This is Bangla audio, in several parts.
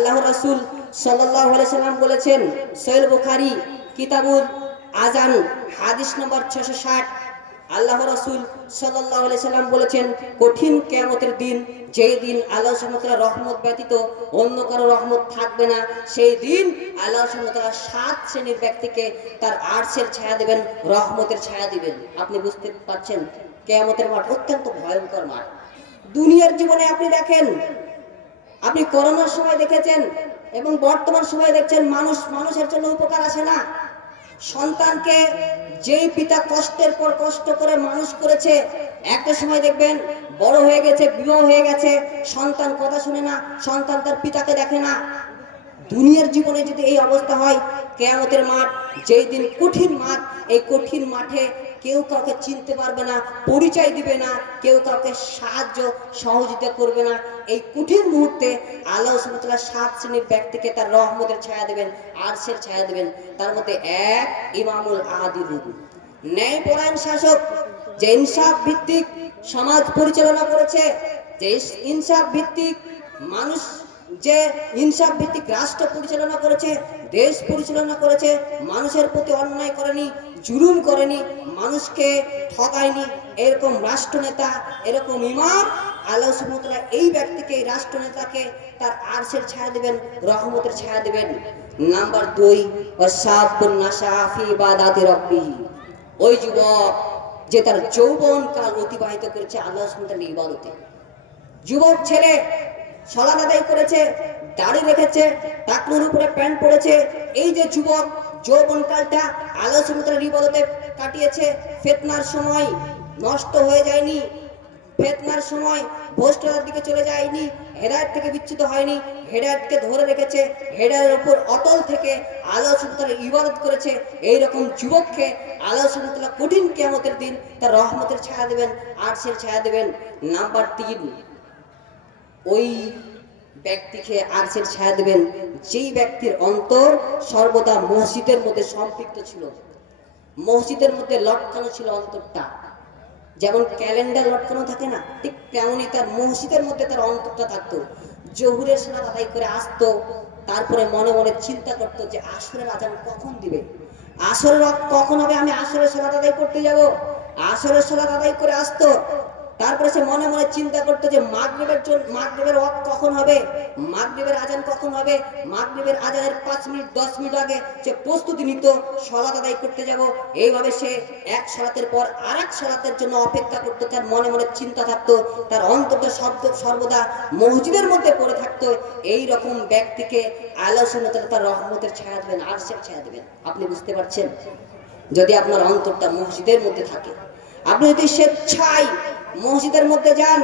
আল্লাহ রাসূল সাল্লাল্লাহু আলাইহি সাল্লাম বলেছেন, সহিহ বুখারী কিতাবুল আযান হাদিস নম্বর 660, আল্লাহ রাসূল সাল্লাল্লাহু আলাইহি সাল্লাম বলেছেন, কঠিন কিয়ামতের দিন, যেই দিন আল্লাহ সুবহানাহু ওয়া তাআলার রহমত ব্যতীত অন্য কারো রহমত থাকবে না, সেই দিন আল্লাহ সুবহানাহু ওয়া তাআলা 7 শ্রেণীর ব্যক্তিকে তার আরশের ছায়া দিবেন, রহমতের ছায়া দিবেন। আপনি বুঝতে পারছেন, কিয়ামতের মাঠ অত্যন্ত ভয়ঙ্কর মাঠ। দুনিয়ার জীবনে আপনি দেখেন, আপনি করোনার সময় দেখেছেন এবং বর্তমান সময়ে দেখছেন, মানুষের জন্য উপকার আসে না। সন্তানকে যেই পিতা কষ্টের পর কষ্ট করে মানুষ করেছে, একটা সময় দেখবেন বড় হয়ে গেছে, বিবাহ হয়ে গেছে, সন্তান কথা শুনে না, সন্তান তার পিতাকে দেখে না। দুনিয়ার জীবনে যদি এই অবস্থা হয়, কিয়ামতের মাঠ যেই দিন কঠিন মাঠ, এই কঠিন মাঠে কেউ কাউকে চিনতে পারবে না, পরিচয় দিবে না, কেউ কাউকে সাহায্য সহযোগিতা করবে না। এই কঠিন মুহূর্তে আল্লাহ সুবহানাহু ওয়া তাআলা 7 শ্রেণীর ব্যক্তিকে তার রহমতের ছায়া দেবেন, আরশের ছায়া দেবেন। তার মধ্যে এক ইমামুল আদিল, ন্যায়পরায়ণ শাসক, যে ইনসাফ ভিত্তিক সমাজ পরিচালনা করেছে, যে ইনসাফ ভিত্তিক মানুষ, যে ইনসাফ ভিত্তিক রাষ্ট্র পরিচালনা করেছে, দেশ পরিচালনা করেছে, মানুষের প্রতি অন্যায় করেনি, জুলুম করেনি, মানুষকে ঠকায়নি, এরকম রাষ্ট্রনেতা, এরকম ইমাম আল্লাহ সুবহানাহু ওয়া তাআলা এই ব্যক্তিকে, এই রাষ্ট্রনেতাকে তার আরশের ছায়া দিবেন, রহমতের ছায়া দিবেন। নাম্বার 2, ওয়াসাবুন নাশা ফি ইবাদাতি রাব্বিহি, ওই যুবক যে তার যৌবন কাল অতিবাহিত করেছে আল্লাহ সুবহানাহু ওয়া তাআলার ইবাদতে। যুবক ছেলে সালাত আদায় করেছে, দাড়ি রেখেছে, টাকনুর উপরে প্যান্ট পরেছে, এই যে যুবক যৌবনকালটা আল্লাহ সুবহানাহু ওয়া তাআলার ইবাদতে কাটিয়েছে, ফিতনার সময় নষ্ট হয়ে যায়নি, ফিতনার সময় ভ্রষ্টতার দিকে চলে যায়নি, হেদায়েত থেকে বিচ্যুত হয়নি, হেদায়েতকে ধরে রেখেছে, হেদায়েতের উপর অটল থেকে আল্লাহ সুবহানাহু ওয়া তাআলার ইবাদত করেছে, এই রকম যুবককে আল্লাহ সুবহানাহু ওয়া তাআলা কঠিন কিয়ামতের দিন তার রহমতের ছায়া দেবেন, আরশের ছায়া দেবেন। নাম্বার 3, ওই ব্যক্তিকে আরশের ছায়া দেবেন যেই ব্যক্তির অন্তর সর্বদা মসজিদের মধ্যে সম্পৃক্ত ছিল, মসজিদের মধ্যে লটকানো ছিল অন্তরটা। যেমন ক্যালেন্ডার লটকানো থাকে না, ঠিক তেমনই তার মসজিদের মধ্যে তার অন্তরটা থাকতো। জোহরের সালাত আদায় করে আসতো, তারপরে মনে মনে চিন্তা করতো যে আসরের আজান কখন দিবে, আসরের ওয়াক্ত কখন হবে, আমি আসরের সালাত আদায় করতে যাব। আসরের সালাত আদায় করে আসতো, তারপরে সে মনে মনে চিন্তা করতো যে মাগরিবের ওয়াক্ত কখন হবে, মাগরিবের আজান কখন হবে। মাগরিবের আজানের 5 মিনিট 10 মিনিট আগে সে প্রস্তুতি নিত, সালাত আদায় করতে যাব। এইভাবে সে এক সালাতের পর আরেক সালাতের জন্য অপেক্ষা করতো, তার মনে মনে চিন্তা থাকতো, তার অন্তরটা সর্বদা মসজিদের মধ্যে পড়ে থাকতো। এই রকম ব্যক্তিকে আল্লাহ সুবহানাহু ওয়া তাআলা তার রহমতের ছায়া দেবেন, আরশের ছায়া দেবেন। আপনি বুঝতে পারছেন, যদি আপনার অন্তরটা মসজিদের মধ্যে থাকে, আপনি যদি স্বেচ্ছায় মসজিদের মধ্যে যান,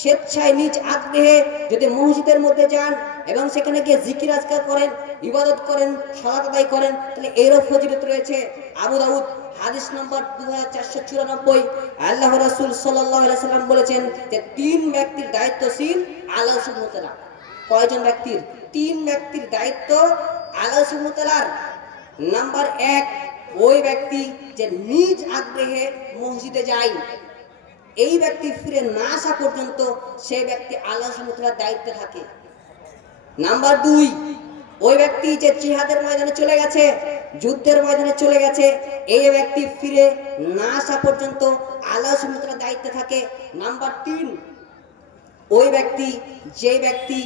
স্বেচ্ছায় নিজ আগ্রহে যদি মসজিদের মধ্যে যান এবং সেখানে গিয়ে জিকির আজকার করেন, ইবাদত করেন, সালাত আদায় করেন, তাহলে এরও ফজিলত রয়েছে। আবু দাউদ হাদিস নম্বর 2494, আল্লাহ রাসূল সাল্লাল্লাহু আলাইহি সাল্লাম বলেছেন যে 3 ব্যক্তির দায়িত্বশীল আল্লাহ সুবহানাহু ওয়া তাআলা। কয়জন ব্যক্তির? 3 ব্যক্তির দায়িত্ব আল্লাহ সুবহানাহু ওয়া তাআলার। নাম্বার 1, ওই ব্যক্তি যে নিজ আগ্রহে মসজিদে যায়, এই ব্যক্তি ফিরে না আসা পর্যন্ত সেই ব্যক্তি আল্লাহ সুবহানাহু ওয়া তাআলার দায়িত্বে থাকে। নাম্বার 2, ওই ব্যক্তি যে জিহাদের ময়দানে চলে গেছে, যুদ্ধের ময়দানে চলে গেছে, এই ব্যক্তি ফিরে না আসা পর্যন্ত আল্লাহ সুবহানাহু ওয়া তাআলার দায়িত্বে থাকে। নাম্বার 3, ওই ব্যক্তি যে ব্যক্তি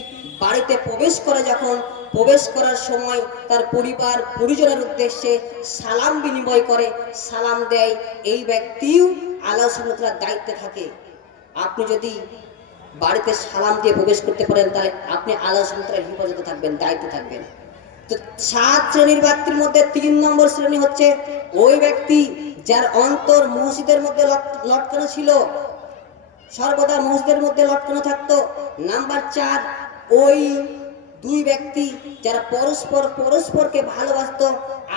বাড়িতে প্রবেশ করে, যখন প্রবেশ করার সময় তার পরিবার পরিজনের উদ্দেশ্যে সালাম বিনিময় করে, সালাম দেয়, এই ব্যক্তিও আল্লাহ সুবহানাহু ওয়া তাআলার দায়িত্বে থাকে। আপনি যদি বাড়িতে সালাম দিয়ে প্রবেশ করতে পারেন, তাহলে আপনি আল্লাহ সুবহানাহু ওয়া তাআলার হেফাজতে থাকবেন, দায়িত্বে থাকবেন। তো 7 শ্রেণীর ব্যক্তির মধ্যে 3 নম্বর শ্রেণী হচ্ছে ওই ব্যক্তি যার অন্তর মসজিদের মধ্যে লটকানো ছিল, সর্বদা মসজিদের মধ্যে লটকানো থাকতো। নাম্বার 4, ওই 2 ব্যক্তি যারা পরস্পরকে ভালোবাসতো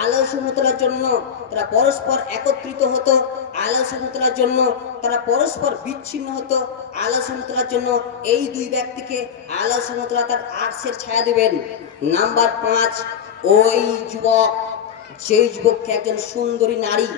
আল্লাহ সুবহানাহু ওয়া তাআলার জন্য, তারা পরস্পর একত্রিত হতো আল্লাহ সুবহানাহু ওয়া তাআলার জন্য, তারা পরস্পর বিচ্ছিন্ন হতো আল্লাহ সুবহানাহু ওয়া তাআলার জন্য। এই 2 ব্যক্তিকে আল্লাহ সুবহানাহু ওয়া তাআলা তার আরশের ছায়া দিবেন। নাম্বার 5, ওই যুবক, যেই যুবককে একজন সুন্দরী নারী,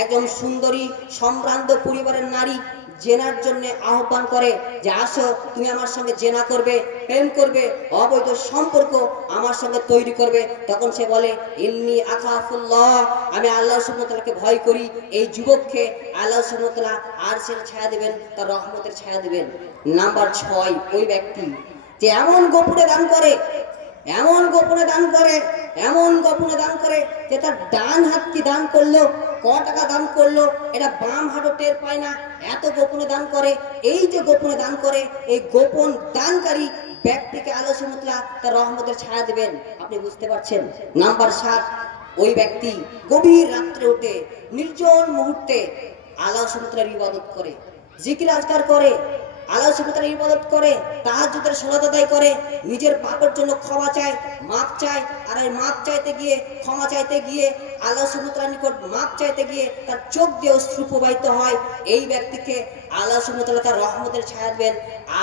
একজন সুন্দরী সম্ভ্রান্ত পরিবারের নারী জেনার জন্য আহ্বান করে যে আসো তুমি আমার সঙ্গে জেনা করবে, প্রেম করবে, অবৈধ সম্পর্ক আমার সঙ্গে তৈরি করবে, তখন সে বলে ইন্নী আখাফুল্লাহ, আমি আল্লাহ সুবহানাহু ওয়া তাআলাকে ভয় করি। এই যুবককে আল্লাহ সুবহানাহু ওয়া তাআলা আরশের ছায়া দিবেন, তার রহমতের ছায়া দিবেন। নাম্বার 6, ওই ব্যক্তি যে এমন গোপনে দান করে, এমন গোপনে দান করে, এমন গোপনে দান করে যে তার ডান হাত কি দান করলো, ক টাকা দান করলো এটা বাম হাতও টের পায় না, এত গোপনে দান করে। এই যে গোপনে দান করে, এই গোপন দানকারী ব্যক্তিকে আল্লাহ সুবহানাহু ওয়া তাআলা তার রহমতের ছায়া দিবেন। আপনি বুঝতে পারছেন? নাম্বার 7, ওই ব্যক্তি গভীর রাত্রে উঠে নির্জন মুহূর্তে আল্লাহ সুবহানাহু ওয়া তাআলার ইবাদত করে, জিকির আজকার করে, আল্লাহ সুবহানাহু ওয়া তাআলার ইবাদত করে, তাহাজ্জুদের সালাত আদায় করে, নিজের পাপের জন্য ক্ষমা চায়, মাপ চায়। আর এই মাপ চাইতে গিয়ে, ক্ষমা চাইতে গিয়ে, আল্লাহ সুবহানাহু ওয়া তাআলার নিকট মাপ চাইতে গিয়ে তার চোখ দিয়ে অশ্রু প্রবাহিত হয়। এই ব্যক্তিকে আল্লাহ সুবহানাহু ওয়া তাআলা তার রহমতের ছায়া দিবেন,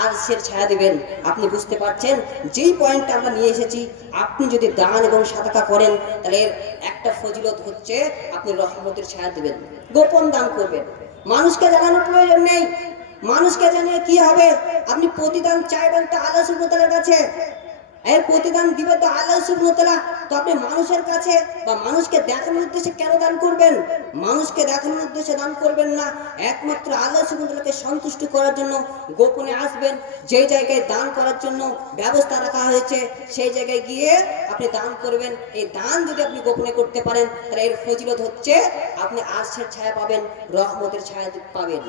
আরশের ছায়া দিবেন। আপনি বুঝতে পারছেন? যেই পয়েন্টটা আমরা নিয়ে এসেছি, আপনি যদি দান এবং সাদাকা করেন তাহলে এর একটা ফজিলত হচ্ছে আপনি রহমতের ছায়া দিবেন। গোপন দান করবেন, মানুষকে জানানোর প্রয়োজন নেই। মানুষকে জানিয়ে কি হবে? আপনি প্রতিদান চাইবেন তো আল্লাহ সুবহানাহু ওয়া তাআলার কাছে, এর প্রতিদান দিবে তো আল্লাহ সুবহানাহু ওয়া তাআলা। তো আপনি মানুষের কাছে বা মানুষকে দেখানোর উদ্দেশ্যে কেন দান করবেন? মানুষকে দেখানোর উদ্দেশ্যে দান করবেন না, একমাত্র আল্লাহ সুবহানাহু ওয়া তাআলাকে সন্তুষ্ট করার জন্য গোপনে আসবেন। যেই জায়গায় দান করার জন্য ব্যবস্থা রাখা হয়েছে সেই জায়গায় গিয়ে আপনি দান করবেন। এই দান যদি আপনি গোপনে করতে পারেন তাহলে এর ফজিলত হচ্ছে আপনি আরশের ছায়া পাবেন, রহমতের ছায়া পাবেন।